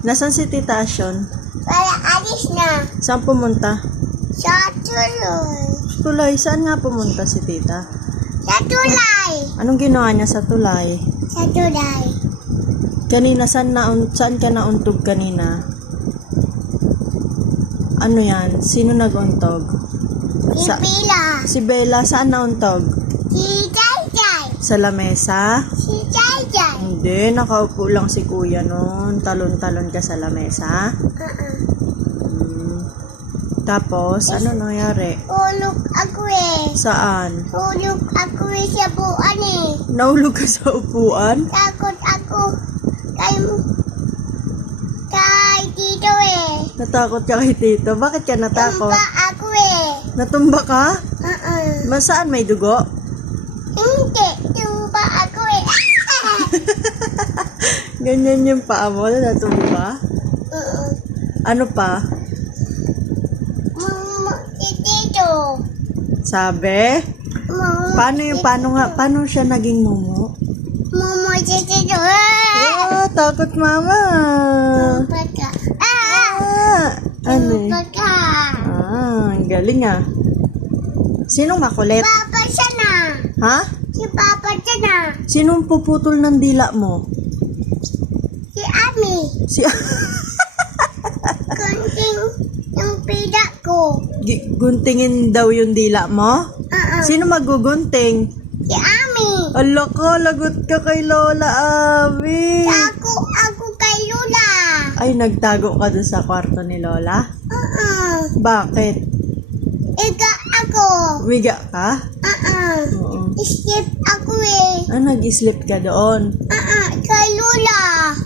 Nasaan si Tita Asyon? Wala, alis na. Saan pumunta? Sa tulay. Tulay. Saan nga pumunta si Tita? Sa tulay. Anong ginawa niya sa tulay? Sa tulay. Kanina, saan ka nauntog kanina? Ano yan? Sino naguntog? Si Bella. Si Bella. Saan nauntog? Si Jai Jai. Sa lamesa? Si Jai Jai. Hindi, nakaupo lang si kuya noon. Talon-talon ka sa lamesa. Tapos, ano nangyari? Hulog ako eh. Saan? Hulog ako eh sa buwan eh. Nahulog ka sa upuan? Takot ako kay Tito eh. Natakot ka kay Tito? Bakit ka natakot? Tumba ako eh. Natumba ka? Saan may dugo? Hindi. Tumba ako eh. Ganyan yung paa mo na natumba? Ano pa? Si Tito. Sabi? Paano siya naging mumu? Momo si Tito. Takot mama. Pagka. Ano? Pagka. Ang galing ah. Sinong makulit? Papa siya na. Ha? Si Papa siya na. Sinong puputol ng dila mo? Si Ami. Si Kunting yung pida ko. guntingin daw yung dila mo? Sino magugunting? Si Ami. Ala ka, lagot ka kay Lola Ami. Ako kay Lula. Ay, nagtago ka dun sa kwarto ni Lola? Bakit? Ika ako. Wiga ka? Oo. Skip ako eh. Nag-sleep ka doon? Kay Lula.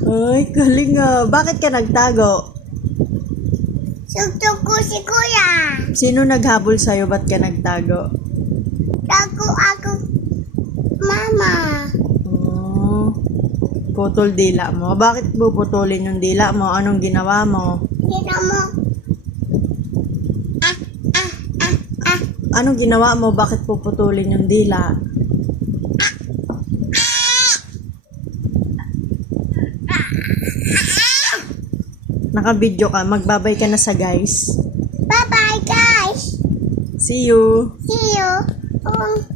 Ay, galing ah. Bakit ka nagtago? Sugtog ko si Kuya. Sino naghabol sa'yo? Ba't ka nagtago? Ako. Mama. Putol dila mo. Bakit puputulin yung dila mo? Anong ginawa mo? Sino mo? Anong ginawa mo? Bakit puputulin yung dila? Naka-video ka. Magbabay ka na sa guys. Bye-bye guys. See you. See you.